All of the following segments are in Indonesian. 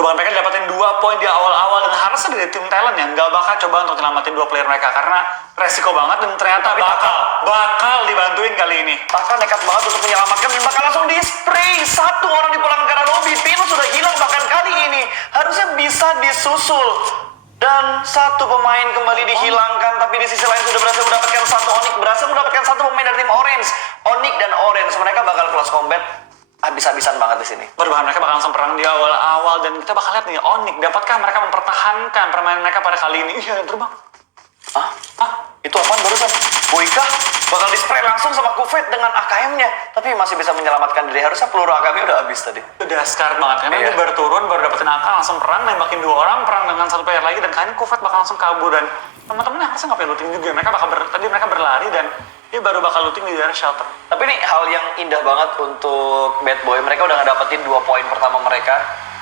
Perubahan mereka dapetin 2 poin di awal-awal dan harusnya dari tim talent yang nggak bakal coba untuk nyelamatin 2 player mereka karena resiko banget dan ternyata bakal dibantuin kali ini. Taka nekat banget untuk menyelamatkan dan bakal langsung di spray. 1 orang dipulangkan karena lobby. Pino sudah hilang bahkan kali ini. Harusnya bisa disusul. Dan 1 pemain kembali dihilangkan. Tapi di sisi lain sudah berhasil mendapatkan 1 Onyx. Berhasil mendapatkan 1 pemain dari tim Orange. Onyx dan Orange. Mereka bakal close combat. Habis-habisan banget di sini. Perubahan mereka bakal langsung perang di awal-awal dan kita bakal lihat nih Onyx dapatkah mereka mempertahankan permainan mereka pada kali ini. Iya, terbang. Hah? Itu apaan barusan? Boyka bakal di-spray langsung sama Kufet dengan AKM-nya. Tapi masih bisa menyelamatkan diri. Harusnya peluru AKM-nya udah habis tadi. Udah scar banget karena dia baru turun, baru dapetin AK, langsung perang, nembakin 2 orang, perang dengan 1 player lagi dan kali ini Kufet bakal langsung kabur dan teman-temannya harusnya nggak perlu looting juga. Tadi mereka berlari dan dia baru bakal looting di daerah shelter. Tapi ini hal yang indah banget untuk Bad Boy. Mereka udah ngedapetin 2 poin pertama mereka.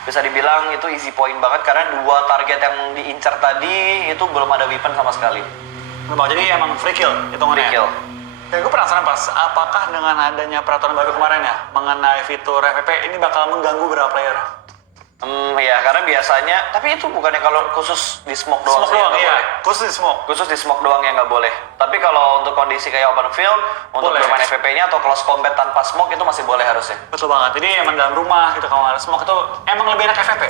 Bisa dibilang itu easy point banget karena 2 target yang diincar tadi itu belum ada weapon sama sekali. Jadi emang free kill hitungannya. Free kill. Dan gue penasaran pas, apakah dengan adanya peraturan baru kemarin ya mengenai fitur FPP ini bakal mengganggu berapa player? Ya karena biasanya, tapi itu bukannya kalau khusus di smoke doang smoke sih doang, yang iya. boleh. Khusus di smoke. Khusus di smoke doang yang nggak boleh. Tapi kalau untuk kondisi kayak open field, untuk Boleh. bermain FPP-nya atau close combat tanpa smoke itu masih boleh harusnya. Betul banget. Jadi emang dalam rumah gitu kalau nggak ada smoke itu emang lebih enak FPP.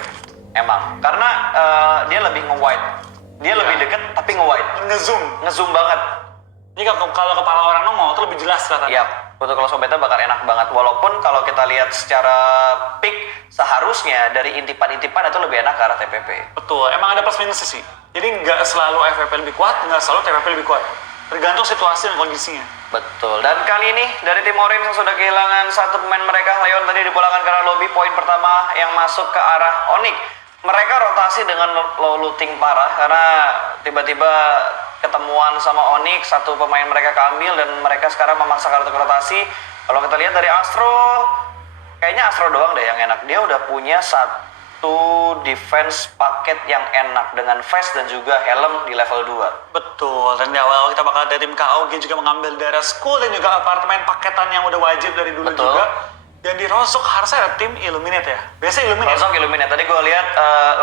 Emang, karena dia lebih nge-wide. Dia lebih deket tapi nge-wide. Nge-zoom banget. Jadi kalau kepala orang nongol itu lebih jelas kelihatan. Iya, untuk close combatnya bakal enak banget. Walaupun kalau kita lihat secara pick, seharusnya dari intipan-intipan itu lebih enak ke arah TPP. Betul, emang ada plus minusnya sih. Jadi nggak selalu FPP lebih kuat, nggak selalu TPP lebih kuat. Tergantung situasi dan kondisinya. Betul, dan kali ini dari tim Orange yang sudah kehilangan 1 pemain mereka, Leon tadi dipulangkan karena lobby. Poin pertama yang masuk ke arah Onyx. Mereka rotasi dengan low looting parah karena tiba-tiba ketemuan sama Onyx, 1 pemain mereka keambil dan mereka sekarang memaksakan untuk rotasi. Kalau kita lihat dari Astro, kayaknya Astro doang deh yang enak. Dia udah punya 1 defense paket yang enak dengan vest dan juga helm di level 2. Betul, dan di awal kita bakal dari tim KOG juga mengambil daerah school dan juga apartemen paketan yang udah wajib dari dulu. Betul. Juga. Dan di Rozok harusnya ada tim Illuminate ya? Biasa Illuminate. Rozok Illuminate, tadi gue lihat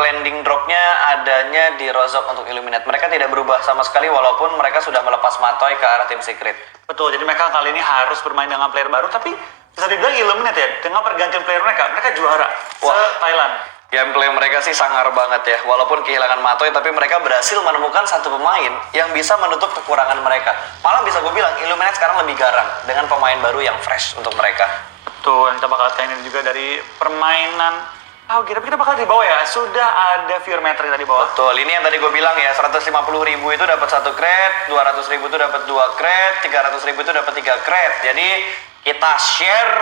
landing dropnya adanya di Rozok untuk Illuminate. Mereka tidak berubah sama sekali walaupun mereka sudah melepas Matoy ke arah tim Secret. Betul, jadi mereka kali ini harus bermain dengan player baru, tapi bisa dibilang Illuminate ya, dengan pergantian player mereka juara se-Thailand. Gameplay mereka sih sangar banget ya, walaupun kehilangan Matoy, tapi mereka berhasil menemukan 1 pemain yang bisa menutup kekurangan mereka. Malah bisa gue bilang, Illuminate sekarang lebih garang dengan pemain baru yang fresh untuk mereka. Betul, yang kita bakal lihat ini juga dari permainan. Tapi kita bakal di bawah ya, sudah ada Fear Metric tadi bawah. Betul, ini yang tadi gue bilang ya, 150.000 itu dapat 1 crate, 200.000 itu dapat 2 crate, 300.000 itu dapat 3 crate. Jadi kita share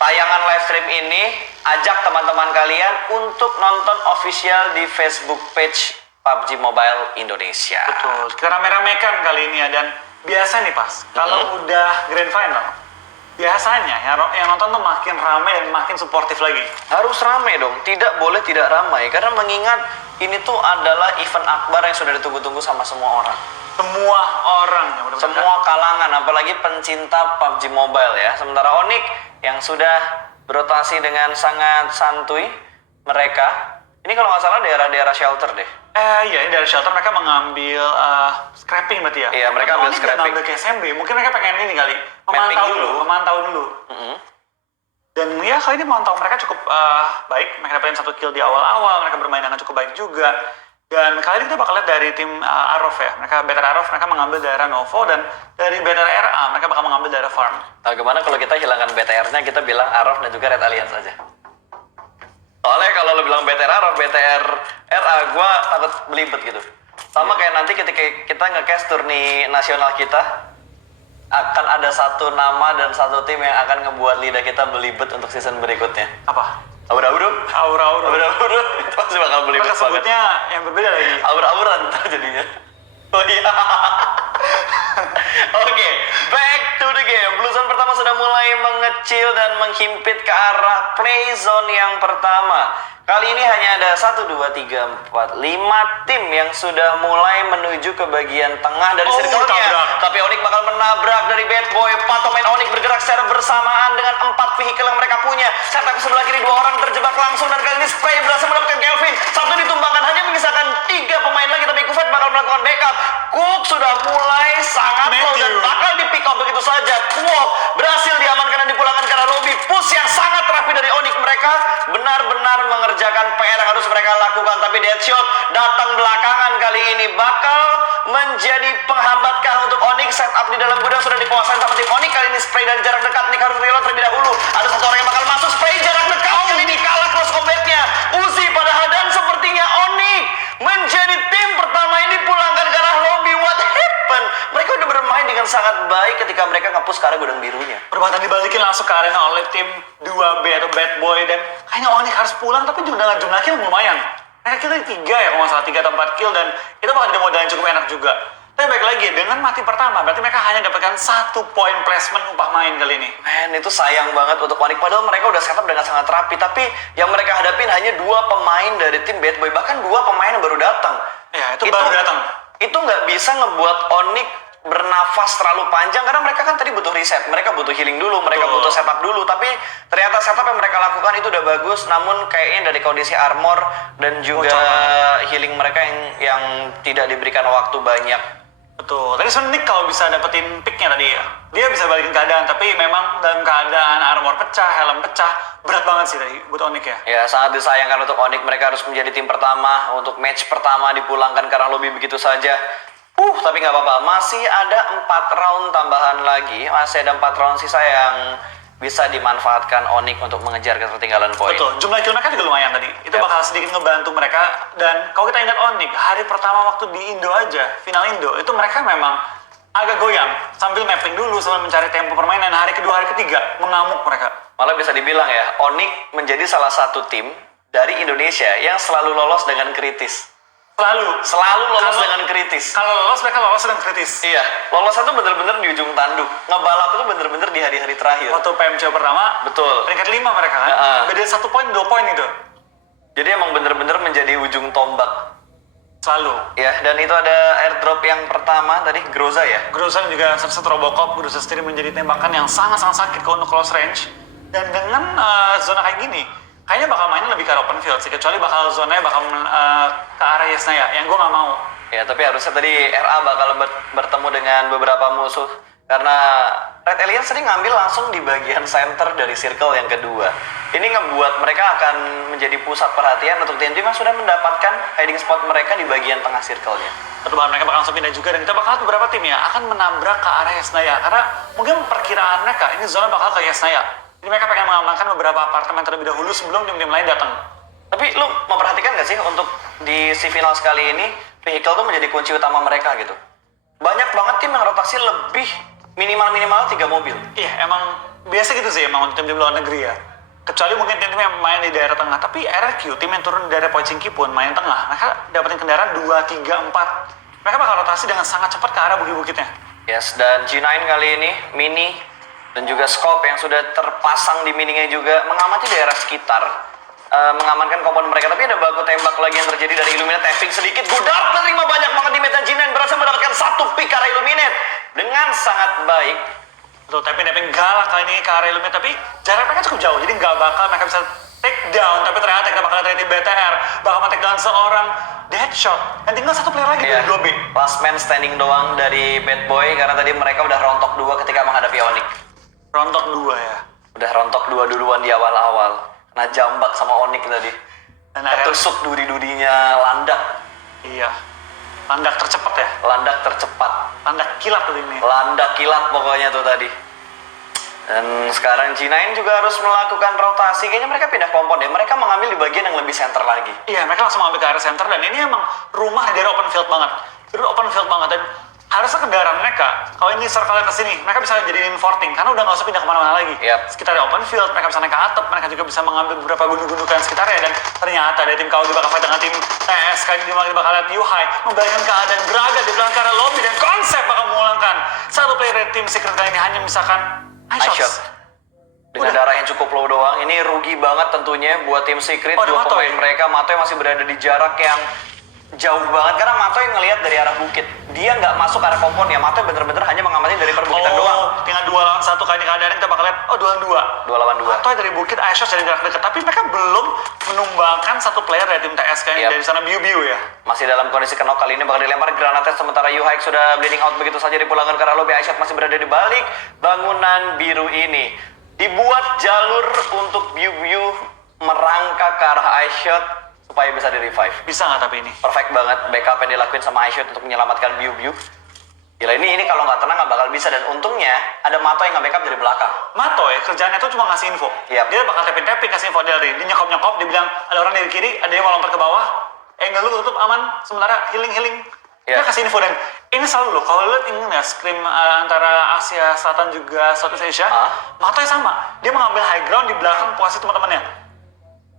tayangan live stream ini, ajak teman-teman kalian untuk nonton official di Facebook page PUBG Mobile Indonesia. Betul, kita rame-ramekan kali ini ya, dan biasa nih pas, kalau udah grand final, biasanya yang nonton tuh makin rame dan makin suportif lagi. Harus rame dong, tidak boleh tidak ramai, karena mengingat ini tuh adalah event akbar yang sudah ditunggu-tunggu sama semua orang. Semua orang yang benar-benar. Semua kalangan, apalagi pencinta PUBG Mobile ya. Sementara Onyx yang sudah berotasi dengan sangat santuy, mereka ini kalau nggak salah daerah-daerah shelter deh. Iya, ini dari shelter mereka mengambil scrapping berarti ya? Iya, mereka ambil scrapping. Ngambil ke SMB, mungkin mereka pengen ini kali, memantau dulu. Dan ya kali ini memantau mereka cukup baik, mereka dapetin 1 kill di awal-awal, mereka bermain dengan cukup baik juga. Dan kali ini kita bakal lihat dari tim Arov ya, mereka Better Arov, mereka mengambil daerah Novo, dan dari Better RA, mereka bakal mengambil daerah Farm. Gimana kalau kita hilangkan BTR-nya, kita bilang Arov dan juga Red Alliance aja? Soalnya kalau lo bilang BTR Arov, BTR RA, gue takut belibet gitu. Sama kayak nanti ketika kita nge-cast turni nasional kita, akan ada 1 nama dan 1 tim yang akan ngebuat lidah kita belibet untuk season berikutnya. Apa? Aura-aura? Aura-aura, itu pasti bakal belibet banget. Sebutnya yang berbeda lagi. Aura-auran ntar jadinya. Oh iya. Oke, back to the game. Blue Zone pertama sudah mulai mengecil dan menghimpit ke arah play zone yang pertama. Kali ini hanya ada 1, 2, 3, 4, 5 tim yang sudah mulai menuju ke bagian tengah dari circle-nya. Tapi Onyx bakal menabrak dari Bad Boy. 4 pemain Onyx bergerak secara bersamaan dengan 4 vehicle yang mereka punya. Serta ke sebelah kiri 2 orang terjebak langsung, dan kali ini spray benar-benar mengerjakan PR yang harus mereka lakukan. Tapi Deadshot datang belakangan kali ini. Bakal menjadi penghambatkah untuk Onyx? Setup di dalam gudang sudah dikuasai sama tim Onyx. Kali ini spray dari jarak dekat. Nick harus reload terlebih dahulu. Ada satu orang yang bakal masuk spray jarak dekat. Kali ini kalah close combat-nya. Uzi padahal, dan sepertinya Onyx menjadi tim pertama ini pulangkan ke arah lobby. What happened? Mereka udah bermain dengan sangat baik ketika mereka ngepus ke arah gudang birunya. Perbankan dibalikin langsung ke arena oleh tim 2B atau Bad Boy, dan kayaknya Onyx harus pulang, tapi juga dengan jumlah kill lumayan. Mereka kill 3 ya kalau nggak salah, 3 atau 4 kill, dan itu bakal jadi modal yang cukup enak juga. Tapi baik lagi, dengan mati pertama berarti mereka hanya dapatkan 1 poin placement upah main kali ini. Men, itu sayang banget untuk Onyx. Padahal mereka udah setup dengan sangat rapi, tapi yang mereka hadapin hanya 2 pemain dari tim Bad Boy, bahkan 2 pemain yang baru datang. Ya, itu baru datang. Itu nggak bisa ngebuat Onyx bernafas terlalu panjang, karena mereka kan tadi butuh reset, mereka butuh healing dulu, mereka butuh setup dulu. Tapi ternyata setup yang mereka lakukan itu udah bagus, namun kayaknya dari kondisi armor dan juga healing mereka yang tidak diberikan waktu banyak. Betul. Tadi sebenarnya Nick kalau bisa dapetin picknya tadi ya, dia bisa balikin keadaan, tapi memang dalam keadaan armor pecah, helm pecah, berat banget sih tadi buat Onyx ya. Ya, sangat disayangkan untuk Onyx. Mereka harus menjadi tim pertama untuk match pertama dipulangkan karena lobby begitu saja. Tapi nggak apa-apa. Masih ada 4 round tambahan lagi. Masih ada 4 round sisa yang bisa dimanfaatkan Onyx untuk mengejar ketertinggalan poin. Betul. Jumlah kill mereka juga lumayan tadi. Itu bakal sedikit ngebantu mereka. Dan kalau kita ingat Onyx, hari pertama waktu di Indo aja, final Indo, itu mereka memang agak goyang. Sambil mapping dulu, sambil mencari tempo permainan. Hari kedua, hari ketiga, mengamuk mereka. Malah bisa dibilang ya, Onyx menjadi salah satu tim dari Indonesia yang selalu lolos dengan kritis. Selalu lolos dengan kritis. Kalau lolos, mereka lolos dengan kritis. Iya, lolosnya tuh bener-bener di ujung tanduk. Ngebalap itu bener-bener di hari-hari terakhir. Waktu PMC pertama, betul. Peringkat 5 mereka kan. Beda 1 poin, 2 poin itu. Jadi emang bener-bener menjadi ujung tombak. Selalu. Ya, dan itu ada airdrop yang pertama tadi, Groza ya? Groza juga set Robocop. Groza sendiri menjadi tembakan yang sangat-sangat sakit kalau untuk close range. Dan dengan zona kayak gini, kayaknya bakal mainnya lebih ke open field sih, kecuali bakal zonanya bakal ke arah Yesnaya, yang gue nggak mau. Ya, tapi harusnya tadi RA bakal bertemu dengan beberapa musuh, karena Red Alien sering ngambil langsung di bagian center dari circle yang kedua. Ini ngebuat mereka akan menjadi pusat perhatian untuk tim-tim yang sudah mendapatkan hiding spot mereka di bagian tengah circle-nya. Pertumbuhan mereka bakal langsung pindah juga, dan kita bakal lihat beberapa tim ya akan menabrak ke arah Yesnaya, karena mungkin perkiraan mereka ini zona bakal ke Yesnaya. Jadi mereka pengen mengamankan beberapa apartemen terlebih dahulu sebelum tim-tim lain datang. Tapi lu memperhatikan nggak sih untuk di si final sekali ini, vehicle tuh menjadi kunci utama mereka gitu. Banyak banget tim yang rotasi lebih minimal 3 mobil. Iya, emang biasa gitu sih emang untuk tim-tim luar negeri ya. Kecuali mungkin tim-tim yang main di daerah tengah. Tapi RRQ, tim yang turun di daerah Pochinki pun main tengah. Mereka dapetin kendaraan 2, 3, 4. Mereka bakal rotasi dengan sangat cepat ke arah bukit-bukitnya. Yes, dan G9 kali ini, Mini dan juga Scope yang sudah terpasang di mininya juga mengamati daerah sekitar, mengamankan komponen mereka. Tapi ada baku tembak lagi yang terjadi dari Illuminate, tapping sedikit. Goddard menerima banyak banget di medan G9, berhasil mendapatkan 1 pick ke arah Illuminate dengan sangat baik. Betul, tapping galak kali ini ke arah Illuminate, tapi jarak mereka cukup jauh, jadi nggak bakal mereka bisa take down. Tapi ternyata kita bakal lihat dari tim BTR bakal take down seorang Deadshot, dan tinggal 1 player lagi dari 2B. Last man standing doang dari Bad Boy, karena tadi mereka udah rontok 2 ketika menghadapi Onyx. Rontok 2 ya. Udah rontok 2 duluan di awal-awal. Nah, jambak sama Onyx tadi. Dan ketusuk duri-durinya landak. Iya. Landak tercepat ya? Landak tercepat. Landak kilat tuh ini. Landak kilat pokoknya tuh tadi. Dan sekarang G9 juga harus melakukan rotasi. Kayaknya mereka pindah kompon ya. Mereka mengambil di bagian yang lebih center lagi. Iya, mereka langsung mengambil ke arah center. Dan ini emang rumah di daerah open field banget. Itu open field banget. Dan harusnya kendaraan mereka, kalau ini circle ke sini, mereka bisa jadiin forting. Karena udah nggak usah pindah kemana-mana lagi. Sekitarnya open field, mereka bisa naik ke atap. Mereka juga bisa mengambil beberapa gunung-gunungan sekitarnya. Dan ternyata dari tim KOD bakal fight dengan tim TS. Kali ini bakal lihat Yuhai membalikkan keadaan Braga di belakang arah lobby. Dan konsep bakal memulangkan 1 player dari tim Secret kali ini hanya misalkan iShots. Dengan darah yang cukup low doang. Ini rugi banget tentunya buat tim Secret. 2 pemain mereka, Matoy masih berada di jarak yang jauh banget, karena Matoy ngelihat dari arah bukit. Dia nggak masuk arah kompon ya. Matoy bener-bener hanya mengamati dari perbukitan doang. Tinggal 2 lawan 1 kali keadaan kita bakal lihat. 2 lawan 2. Matoy dari bukit, iShots dari jarak dekat. Tapi mereka belum menumbangkan 1 player dari tim TS kayaknya dari sana Biu-Biu ya. Masih dalam kondisi kenok kali ini bakal dilempar granates, sementara Yuhai sudah bleeding out begitu saja dipulangkan ke arah lobby. iShots masih berada di balik bangunan biru ini. Dibuat jalur untuk Biu-Biu merangkak ke arah iShot supaya bisa di-revive. Bisa nggak tapi ini? Perfect banget backup yang dilakuin sama iShot untuk menyelamatkan Biu. Gila, ini kalau nggak tenang nggak bakal bisa, dan untungnya ada Mato yang nge-backup dari belakang. Mato ya, kerjaannya tuh cuma ngasih info. Yap. Dia bakal tapping kasih info dari dia nyokop, dia bilang ada orang dari kiri, ada yang mau lompat ke bawah. Enggak, lu tutup aman, sementara healing. Dia kasih info, dan ini selalu loh, kalau lu lihat ini ya, scrim antara Asia Selatan juga Southeast Asia, Mato sama. Dia mengambil high ground di belakang posisi teman-temannya.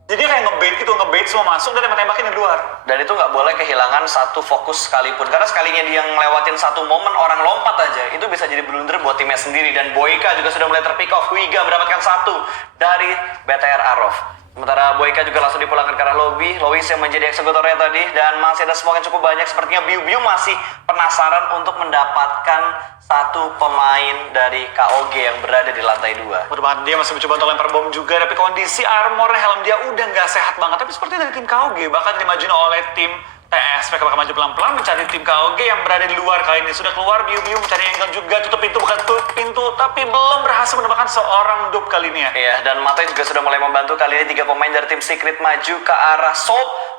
Jadi kayak ngebait semua masuk dan tembak-tembakin di luar. Dan itu nggak boleh kehilangan satu fokus sekalipun. Karena sekalinya dia ngelewatin satu momen orang lompat aja, itu bisa jadi blunder buat timnya sendiri. Dan Boyka juga sudah mulai terpick off. Huiga mendapatkan satu dari BTR Arov. Sementara Boyka juga langsung dipulangkan ke arah lobby. Lois yang menjadi eksekutornya tadi. Dan masih ada smoke yang cukup banyak. Sepertinya Biu masih penasaran untuk mendapatkan satu pemain dari KOG yang berada di lantai 2. Udah banget, dia masih mencoba untuk lempar bom juga, tapi kondisi armor helm dia udah nggak sehat banget. Tapi seperti dari tim KOG, bahkan dimajuin oleh tim TS, mereka bakal maju pelan-pelan mencari tim KOG yang berada di luar kali ini. Sudah keluar, Biu mencari angle juga, tutup pintu, tapi belum berhasil mendapatkan seorang dupe kali ini ya. Iya, dan Mate juga sudah mulai membantu. Kali ini 3 pemain dari tim Secret maju ke arah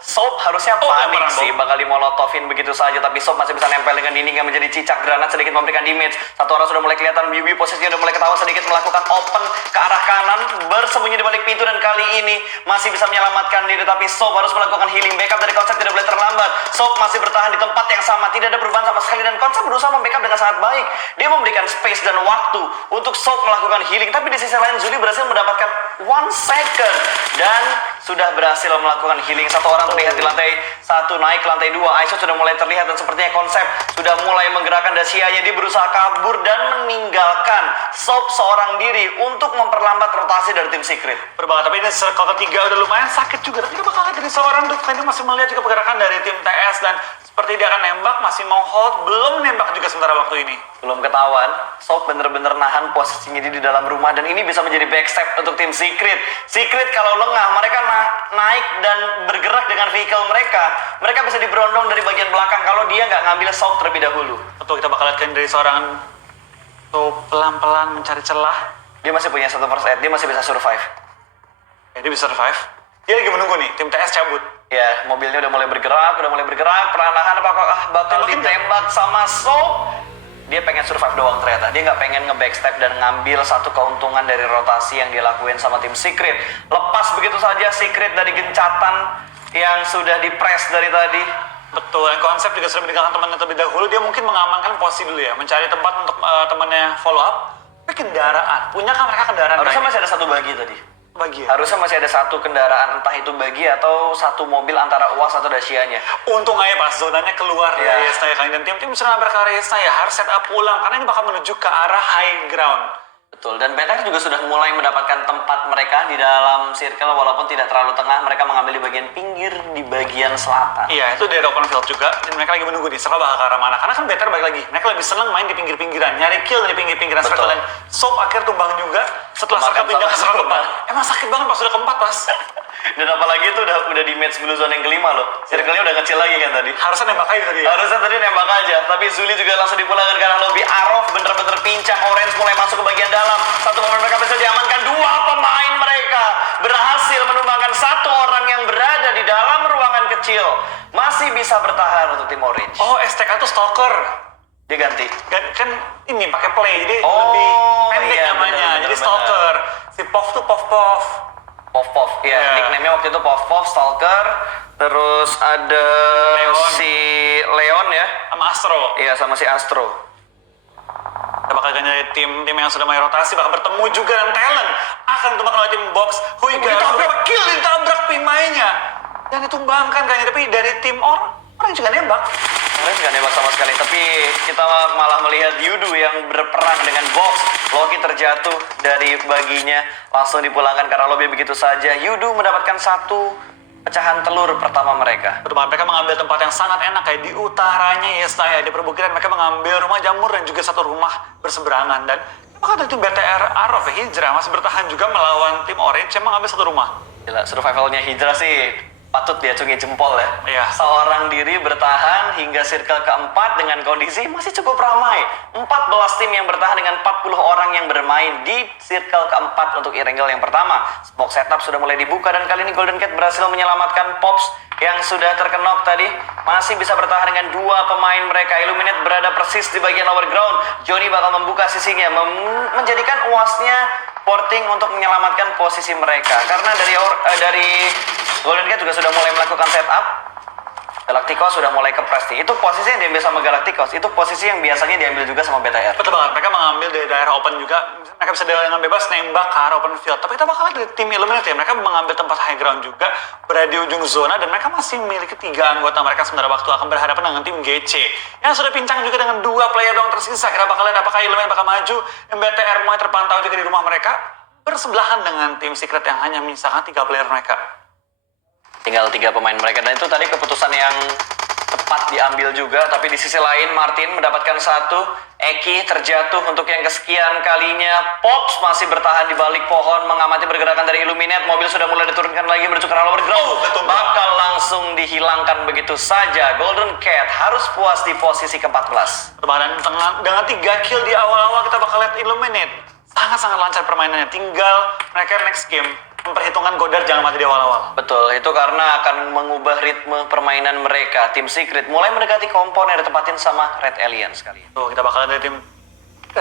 Soap harusnya panik sih, bakal dimolotovin begitu saja, tapi Soap masih bisa nempel dengan dinding yang menjadi cicak granat, sedikit memberikan damage. Satu orang sudah mulai kelihatan, Biu posisinya udah mulai ketahuan, sedikit melakukan open ke arah kanan, bersembunyi di balik pintu, dan kali ini masih bisa menyelamatkan diri, tapi Soap harus melakukan healing. Backup dari Konsep tidak boleh terlambat. Soap masih bertahan di tempat yang sama, tidak ada perubahan sama sekali, dan Konsep berusaha membackup dengan sangat baik. Dia memberikan space dan waktu untuk Soap melakukan healing, tapi di sisi lain Zuli berhasil mendapatkan 1 second dan sudah berhasil melakukan healing. Satu orang terlihat di lantai 1, naik ke lantai 2. Aisyah sudah mulai terlihat, dan sepertinya Konsep sudah mulai menggerakkan dasianya. Dia berusaha kabur dan meninggalkan Soap seorang diri untuk memperlambat rotasi dari tim Secret. Berbanget, tapi ini circle ketiga udah lumayan sakit juga, tapi dia bakal jadi seorang dupe. Dia masih melihat juga pergerakan dari tim TS, dan seperti dia akan nembak, masih mau hold, belum nembak juga sementara waktu ini. Belum ketahuan, Soap bener-bener nahan posisinya di dalam rumah, dan ini bisa menjadi backstep untuk tim Secret. Secret kalau lengah, mereka naik dan bergerak dengan vehicle mereka. Mereka bisa diberondong dari bagian belakang kalau dia nggak ngambil Soap terlebih dahulu. Betul, kita bakal lihat dari seorang Soap pelan-pelan mencari celah. Dia masih punya 1 first aid, dia masih bisa survive. Ya, dia bisa survive. Dia lagi menunggu nih, tim TS cabut. Ya, mobilnya udah mulai bergerak, perlahan-lahan apakah bakal ditembak sama Soap? Dia pengen survive doang ternyata. Dia nggak pengen nge-backstep dan ngambil satu keuntungan dari rotasi yang dilakuin sama tim Secret. Lepas begitu saja Secret dari gencatan yang sudah di-press dari tadi. Betul, dan Konsep juga sudah meninggalkan temannya terlebih dahulu. Dia mungkin mengamankan posisi dulu ya, mencari tempat untuk temannya follow up. Tapi kendaraan, punyakah mereka kendaraan? Harusnya masih ada 1 bagi tadi. Bagi ya? Harusnya masih ada 1 kendaraan, entah itu bagi atau 1 mobil antara UAS atau Dacia-nya. Untung aja pas zonanya keluar dari Yesna ya, dan tim bisa nabrak ke arah Yesna ya, harus set up ulang karena ini bakal menuju ke arah high ground. Betul, dan BTR juga sudah mulai mendapatkan tempat mereka di dalam circle, walaupun tidak terlalu tengah. Mereka mengambil di bagian pinggir, di bagian selatan. Iya, itu dari open field juga, dan mereka lagi menunggu nih, bakal ke arah mana. Karena kan BTR balik lagi, mereka lebih seneng main di pinggir-pinggiran, nyari kill dari pinggir-pinggiran circle, dan Soap akhirnya tumbang juga setelah circle pindah ke circle keempat. Emang sakit banget pas sudah keempat, pas. Dan apalagi itu udah di match blue zone yang kelima loh. Circle-nya udah kecil lagi kan tadi. Harusnya nembak aja tadi ya? Harusnya tadi nembak aja, tapi Zuli juga langsung dipulangkan ke arah lobby. Arov bener-bener pincang, Orange mulai masuk ke bagian dalam. Satu momen mereka bisa diamankan, 2 pemain mereka berhasil menumbangkan 1 orang yang berada di dalam ruangan kecil. Masih bisa bertahan untuk tim Orange. Oh, STK itu stalker. Dia ganti. Kan ini pakai play, jadi lebih pendek iya, namanya. bener, Jadi bener. stalker. Si Pov tuh Pov. Pov, ya, nickname-nya waktu itu Pov, Stalker. Terus ada si Leon ya. Sama Astro. Iya, sama si Astro. Kita bakal ganti tim yang sudah main rotasi, bakal bertemu juga dengan talent. Akan ditumbangkan oleh tim Box. Huiga ditabrak pemainnya. Dan ditumbangkan kayaknya, tapi dari tim orang juga nembak. Orange nggak nembak sama sekali, tapi kita malah melihat Yudu yang berperang dengan Box. Loki terjatuh dari baginya, langsung dipulangkan ke arah lobby begitu saja. Yudu mendapatkan 1 pecahan telur pertama mereka. Betul, mereka mengambil tempat yang sangat enak kayak di utaranya Yesna ya, di perbukitan. Mereka mengambil rumah jamur dan juga 1 rumah berseberangan. Dan maka itu BTR Arov Hijrah masih bertahan juga melawan tim Orange yang mengambil 1 rumah. Gila, survivalnya Hydra sih Patut diacungi jempol ya. Iya. Seorang diri bertahan hingga circle keempat dengan kondisi masih cukup ramai. 14 tim yang bertahan dengan 40 orang yang bermain di circle keempat untuk e-wrangle yang pertama. Smoke setup sudah mulai dibuka dan kali ini Golden Cat berhasil menyelamatkan Pops yang sudah terkenok tadi. Masih bisa bertahan dengan dua pemain mereka. Illuminate berada persis di bagian lower ground. Johnny bakal membuka sisinya, menjadikan uasnya porting untuk menyelamatkan posisi mereka. Karena dari Golden Cat juga sudah mulai melakukan setup. Galacticos sudah mulai kepres nih. Itu posisi yang diambil sama Galacticos. Itu posisi yang biasanya diambil juga sama BTR. Betul banget, mereka mengambil dari daerah open juga. Mereka bisa dengan bebas nembak ke arah open field. Tapi kita bakal lihat dari tim Illuminate ya, mereka mengambil tempat high ground juga, berada di ujung zona, dan mereka masih memiliki 3 anggota mereka sementara waktu akan berhadapan dengan tim GC yang sudah pincang juga dengan 2 player doang tersisa. Kita bakal lihat apakah Illuminate bakal maju, dan BTR mulai terpantau juga di rumah mereka bersebelahan dengan tim Secret yang hanya menyisakan 3 player mereka. Tinggal 3 pemain mereka, dan itu tadi keputusan yang tepat diambil juga. Tapi di sisi lain Martin mendapatkan 1. Eki terjatuh untuk yang kesekian kalinya. Pops masih bertahan di balik pohon mengamati pergerakan dari Illuminate. Mobil sudah mulai diturunkan lagi menuju ke arah lower ground. Bakal langsung dihilangkan begitu saja. Golden Cat harus puas di posisi ke-14. Dan dengan 3 kill di awal-awal kita bakal lihat Illuminate sangat-sangat lancar permainannya. Tinggal mereka next game memperhitungkan Godard jangan mati di awal-awal. Betul, itu karena akan mengubah ritme permainan mereka. Tim Secret mulai mendekati kompon yang ditempatin sama Red Alien sekali. Tuh, kita bakal lihat dari tim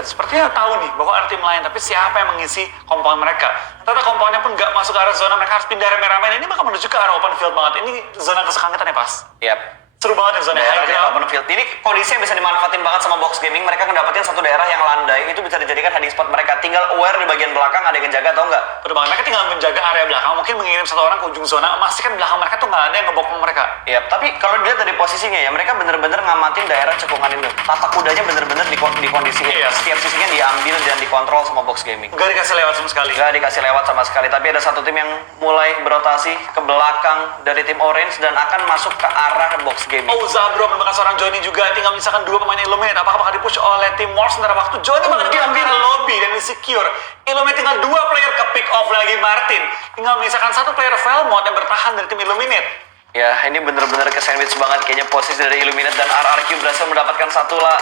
sepertinya tahu nih bahwa ada tim lain, tapi siapa yang mengisi kompon mereka? Ternyata komponnya pun nggak masuk ke arah zona, mereka harus pindah rame-rame. Ini bakal menuju ke arah open field banget. Ini zona kesukaan kita nih, Pas. Yap. Seru banget ya zona high ground. Open field. Ini kondisi yang bisa dimanfaatin banget sama Box Gaming. Mereka ngedapetin satu daerah yang landai, itu bisa dijadikan hiding spot mereka. Tinggal aware di bagian belakang ada yang ngejaga atau enggak. Betul banget, mereka tinggal menjaga area belakang, mungkin mengirim 1 orang ke ujung zona, memastikan belakang mereka tuh nggak ada yang ngebokong mereka. Iya, tapi kalau dilihat dari posisinya ya, mereka bener-bener ngamatin daerah cekungan itu. Tata kudanya bener-bener dikondisiin. Iya. Setiap sisinya diambil dan dikontrol sama Box Gaming. Gak dikasih lewat sama sekali. Gak dikasih lewat sama sekali, tapi ada satu tim yang mulai berotasi ke belakang dari tim Orange dan akan masuk ke arah Box Gaming. Oh, Zabro menemukan seorang Johnny juga, tinggal menyisakan 2 pemain Illuminate. Apakah bakal dipush oleh tim Morse sementara waktu Johnny bakal diambil lobby dan di-secure. Illuminate tinggal 2 player ke pick off lagi Martin. Tinggal menyisakan 1 player Velmont yang bertahan dari tim Illuminate. Ya, ini bener-bener ke sandwich banget kayaknya posisi dari Illuminate, dan RRQ berhasil mendapatkan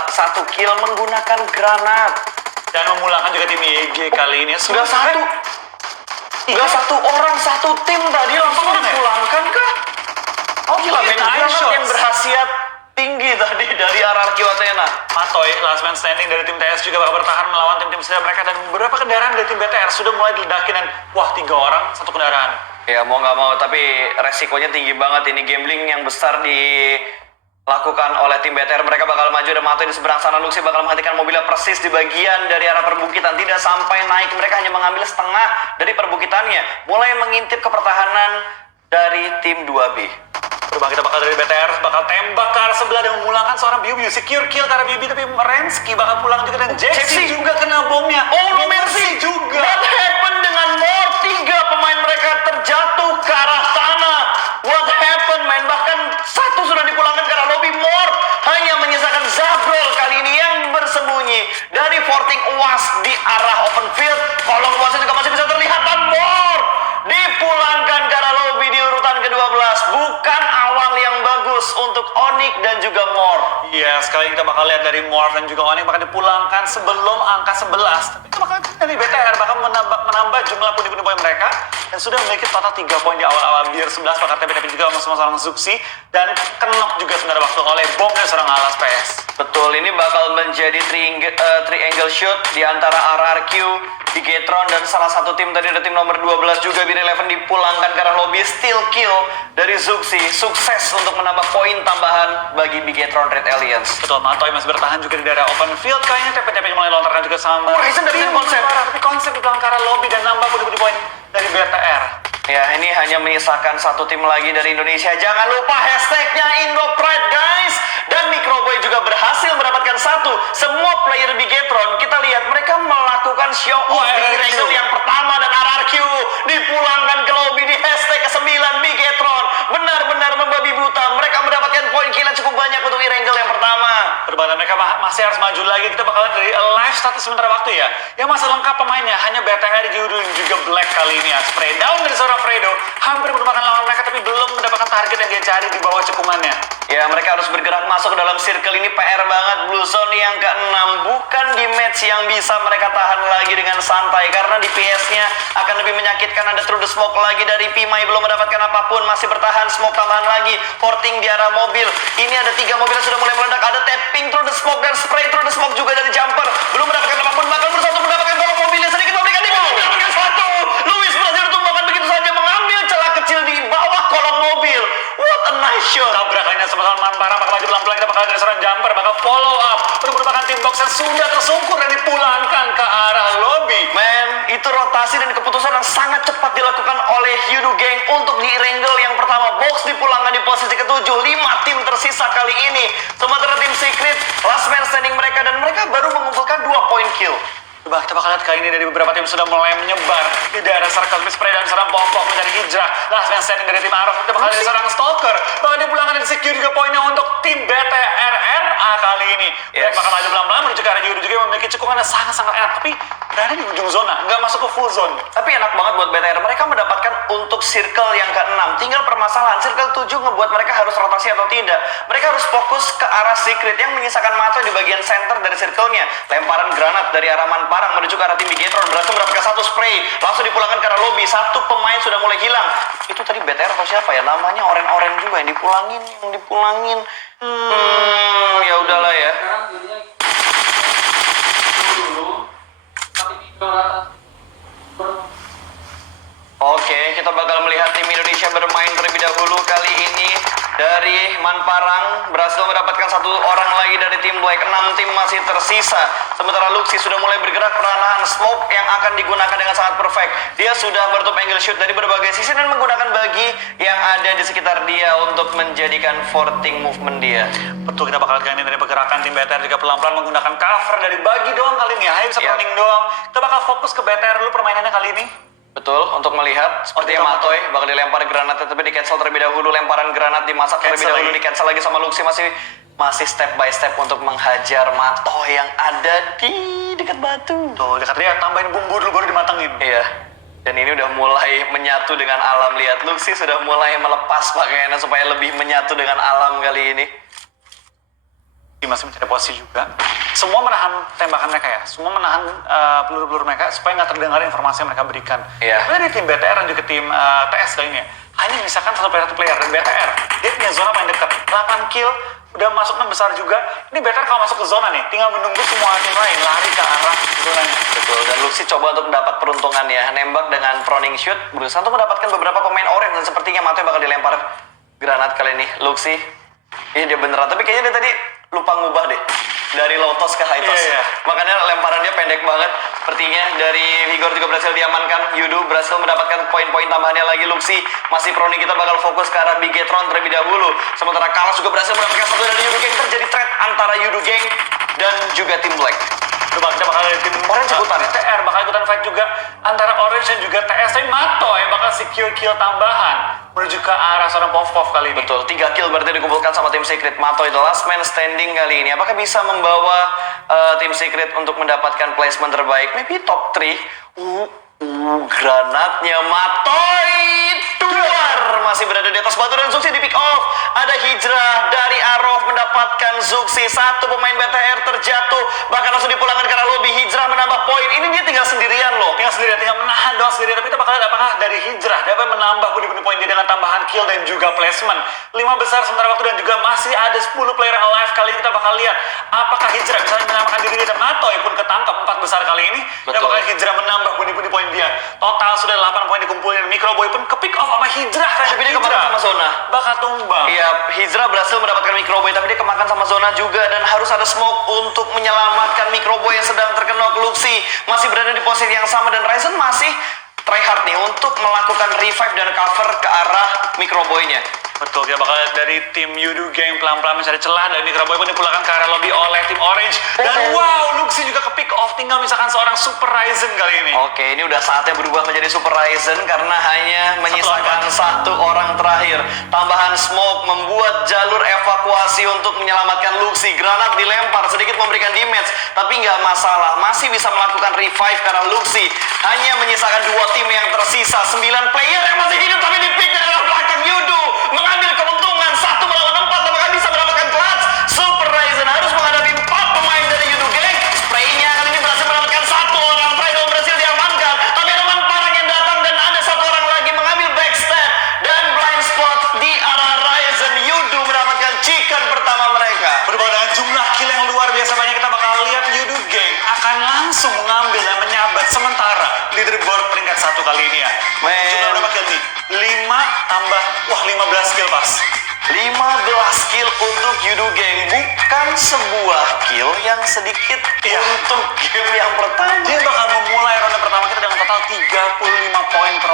satu kill menggunakan granat. Dan memulangkan juga tim YG kali ini. Sudah satu. Enggak 1 orang 1 tim tadi langsung dipulangkan kah? Oh, gila, main granat yang berhasiat tinggi tadi dari RRQ Athena. Matoy, last man standing dari tim TS juga bakal bertahan melawan tim-tim sedang mereka, dan beberapa kendaraan dari tim BTR sudah mulai diledakin, dan wah 3 orang 1 kendaraan. Ya mau nggak mau, tapi resikonya tinggi banget. Ini gambling yang besar dilakukan oleh tim BTR. Mereka bakal maju dan Matoy di seberang sana. Luxy bakal menghentikan mobilnya persis di bagian dari arah perbukitan. Tidak sampai naik, mereka hanya mengambil setengah dari perbukitannya. Mulai mengintip ke pertahanan dari tim 2B. Coba kita bakal dari BTR, bakal tembak ke arah sebelah dan memulangkan seorang Biubi. Secure kill ke arah Biubi, tapi Rensky bakal pulang juga, dan Jaxi juga kena bomnya. Oh, no mercy juga. What happened dengan More? 3 pemain mereka terjatuh ke arah sana. What happened, man? Bahkan 1 sudah dipulangkan ke arah lobby. More hanya menyisakan Zabrol kali ini yang bersembunyi dari forting UAS di arah open field. Kolong UASnya juga masih bisa terlihat, dan More dipulangkan ke arah lobby di urutan ke-12. Bukan awal yang bagus untuk Onyx dan juga More. Iya, sekali kita bakal lihat dari More dan juga Onyx bakal dipulangkan sebelum angka 11. Tapi kita bakal lihat dari BTR bakal menambah jumlah pundi-pundi poin mereka, dan sudah memiliki total 3 poin di awal-awal. Biar 11 bakal tapi juga sama seorang Zuxi, dan kenok juga sebenarnya waktu oleh bomnya seorang Alas PS. Betul, ini bakal menjadi triangle shoot di antara RRQ, Bigetron, dan salah satu tim tadi ada tim nomor 12 juga. Bir 11 dipulangkan ke arah lobby. Steal kill dari Zuxi, sukses untuk menambah poin tambahan bagi Bigetron Red Aliens. Betul, Matoy masih bertahan juga di daerah open field. Kayaknya TP-TP mulai lontarkan juga sama. Oh, Ryzen dapetin konsep. Tapi konsep di belakang ke arah lobby dan nambah pundi-pundi poin dari BTR. Ya, ini hanya menyisakan 1 tim lagi dari Indonesia. Jangan lupa hashtagnya IndoPride, guys. Dan Microboy juga berhasil mendapatkan 1. Semua player Bigetron, kita lihat mereka melakukan show off di e-wrangle yang pertama, dan RRQ dipulangkan ke lobby di hashtag ke-9 Bigetron. Benar-benar membabi buta. Mereka mendapatkan poin kill cukup banyak untuk e-wrangle yang pertama. perbankan mereka masih harus maju lagi. Kita bakal lihat dari live status sementara waktu ya. Yang masih lengkap pemainnya hanya BTR, Yudu dan juga Black kali ini ya. Spray down dari seorang Fredo. Hampir merupakan lawan mereka tapi belum mendapatkan target yang dia cari di bawah cekungannya. Ya, mereka harus bergerak masuk ke dalam circle ini. PR banget. Blue Zone yang ke-6 bukan di match yang bisa mereka tahan lagi dengan santai, karena di PS-nya akan lebih menyakitkan. Ada through the smoke lagi dari Pimai, belum mendapatkan apapun, masih bertahan. Smoke tambahan lagi, porting di arah mobil. Ini ada 3 mobil yang sudah mulai meledak. Ada tapping through the smoke dan spray through the smoke juga dari jumper. Belum mendapatkan apapun, bahkan bersatu mendapatkan kolom mobilnya sedikit memberikan di bawah. Mendapatkan satu. Luis berhasil ditumbangkan begitu saja, mengambil celah kecil di bawah kolom mobil. What a nice shot. Tabrakannya sama Manpara bakal maju pelan-pelan. Kita bakal ada seorang jumper, bakal follow up. Merupakan tim box yang sudah tersungkur dan dipulangkan ke arah lobby. Man, itu rotasi dan keputusan yang sangat cepat dilakukan oleh Yudu Gang untuk di wrangle yang pertama. Box dipulangkan di posisi ke-7. 5 tim tersisa kali ini. Sementara tim Secret, last man standing mereka, dan mereka baru mengumpulkan 2 point kill. Coba kita bakal lihat kali ini dari beberapa tim sudah mulai menyebar di daerah circle spray dan seorang pompok mencari hijrah. Last man standing dari tim Arof. Kita bakal lihat seorang stalker. Bakal dipulangkan dan secure juga poinnya untuk tim BTRRA kali ini. Yes. Bakal maju pelan-pelan menuju ke arah Yudu juga yang memiliki cekungan yang sangat-sangat enak. Tapi berada di ujung zona, nggak masuk ke full zone. Tapi enak banget buat BTR. Mereka mendapatkan untuk circle yang ke-6. Tinggal permasalahan, circle 7 ngebuat mereka harus rotasi atau tidak. Mereka harus fokus ke arah Secret yang menyisakan Mato di bagian center dari circle-nya. Lemparan granat dari arah Manparang menuju ke arah tim Bigetron. Berhasil mendapatkan 1 spray. Langsung dipulangkan ke arah lobby. 1 pemain sudah mulai hilang. Itu tadi BTR atau siapa ya? Namanya oren-oren juga yang dipulangin. Ya udahlah ya. Oke, kita bakal melihat tim Indonesia bermain terlebih dahulu kali ini. Dari Manparang berhasil mendapatkan 1 orang lagi dari tim Black. 6 tim masih tersisa. Sementara Luxi sudah mulai bergerak perlahan. Smoke yang akan digunakan dengan sangat perfect. Dia sudah bertutup angle shoot dari berbagai sisi dan menggunakan bagi yang ada di sekitar dia untuk menjadikan forting movement dia. Betul, kita bakal lihat ini dari pergerakan tim BTR juga pelan-pelan menggunakan cover dari bagi doang kali ini. Hanya bisa running doang. Kita bakal fokus ke BTR dulu permainannya kali ini. Betul, untuk melihat seperti yang Matoy bakal dilempar granatnya tapi di cancel terlebih dahulu. Lemparan granat dimasak terlebih dahulu, di cancel lagi sama Luxi. Masih step by step untuk menghajar Matoy yang ada di dekat batu. Tuh, dekat dia tambahin bumbu dulu baru dimatengin. Iya. Dan ini udah mulai menyatu dengan alam. Lihat, Luxi sudah mulai melepas pakaiannya supaya lebih menyatu dengan alam kali ini. Masih mencari posisi juga. Semua menahan tembakan mereka ya. Semua menahan peluru-peluru mereka supaya nggak terdengar informasi yang mereka berikan. Iya. Dari tim BTR dan juga tim TS kali ini ya. Hanya misalkan satu player dan BTR. Dia punya zona paling dekat. 8 kill. Udah masuk 6 besar juga. Ini BTR kalau masuk ke zona nih, tinggal menunggu semua tim lain lari ke arah zonanya. Betul, dan Luxi coba untuk mendapat peruntungan ya. Nembak dengan proning shoot. Berusaha untuk mendapatkan beberapa pemain orange. Dan sepertinya Matoy bakal dilempar granat kali ini. Luxi. Iya, dia beneran. Tapi kayaknya dia tadi lupa ngubah deh. Dari low toss ke high toss. Iya. Makanya lemparan dia pendek banget. Sepertinya dari Vigor juga berhasil diamankan. Yudu berhasil mendapatkan poin-poin tambahannya lagi. Luxi masih prone. Kita bakal fokus ke arah Bigetron terlebih dahulu. Sementara Kalas juga berhasil mendapatkan 1 dari Yudu Gang. Terjadi trade antara Yudu Gang dan juga tim Black. Coba kita bakal lihat tim Orange ikutan. BTR bakal ikutan fight juga antara Orange dan juga TS. Tapi Mato yang bakal secure kill tambahan menuju ke arah seorang Pov kali ini. Betul, 3 kill berarti dikumpulkan sama tim Secret. Matoy the last man standing kali ini. Apakah bisa membawa tim Secret untuk mendapatkan placement terbaik? Maybe top 3. Granatnya Matoy keluar. Masih berada di atas batu dan Zuxi di pick off. Ada hijrah dari Arof mendapatkan Zuxi. 1 pemain BTR terjatuh. Bahkan langsung dipulangkan ke arah lobby. Hijrah menambah poin. Ini dia tinggal sendirian loh. Tinggal menahan doang sendiri. Tapi kita bakal lihat apakah dari hijrah dapat menambah pundi-pundi poin dia dengan tambahan kill dan juga placement. 5 besar sementara waktu dan juga masih ada 10 player yang alive. Kali ini kita bakal lihat apakah hijrah bisa menyelamatkan diri dia dan Matoy pun ketangkap 4 besar kali ini. Dan bakal hijrah menambah pundi-pundi poin dia. Total sudah 8 poin dikumpulin. Microboy pun ke pick off sama hijrah. Tapi dia kemakan sama zona. Bakal tumbang. Iya, Hijrah berhasil mendapatkan Microboy tapi dia kemakan sama zona juga dan harus ada smoke untuk menyelamatkan Microboy yang sedang terkena. Luxi masih berada di posisi yang sama dan Ryzen masih try hard nih untuk melakukan revive dan cover ke arah Microboy-nya. Betul, kita bakal lihat dari tim Yudu Gang pelan-pelan mencari celah dan Micro Boy pun dipulangkan ke area lobby oleh tim Orange. Dan wow, Luxy juga ke pick off, tinggal misalkan seorang Super Ryzen kali ini. Oke, ini udah saatnya berubah menjadi Super Ryzen karena hanya menyisakan satu orang terakhir. Tambahan smoke membuat jalur evakuasi untuk menyelamatkan Luxy. Granat dilempar, sedikit memberikan damage, tapi nggak masalah. Masih bisa melakukan revive karena Luxy hanya menyisakan 2 tim yang tersisa. 9 player yang masih hidup tapi di pick dari arah belakang. Yudu mengambil keuntungan 1 melawan 4, apakah bisa mendapatkan clutch? Super Ryzen harus menghadapi 4 pemain dari Yudu Gang. Spraynya kali ini berhasil mendapatkan 1 orang. Pride berhasil diamankan, tapi ada parang yang datang dan ada 1 orang lagi mengambil backstab dan blind spot di arah Ryzen. Yudu mendapatkan chicken pertama mereka. Berbeda dengan jumlah kill yang luar biasa banyak, kita bakal lihat Yudu Gang akan langsung mengambil dan menyabat sementara leaderboard peringkat 1 kali ini ya. Jumlah berapa kill nih? 15 kill pas. 15 kill untuk Yudu Gang, bukan sebuah kill yang sedikit untuk game yang pertama. Dia bakal memulai ronde pertama kita dengan total 35 poin per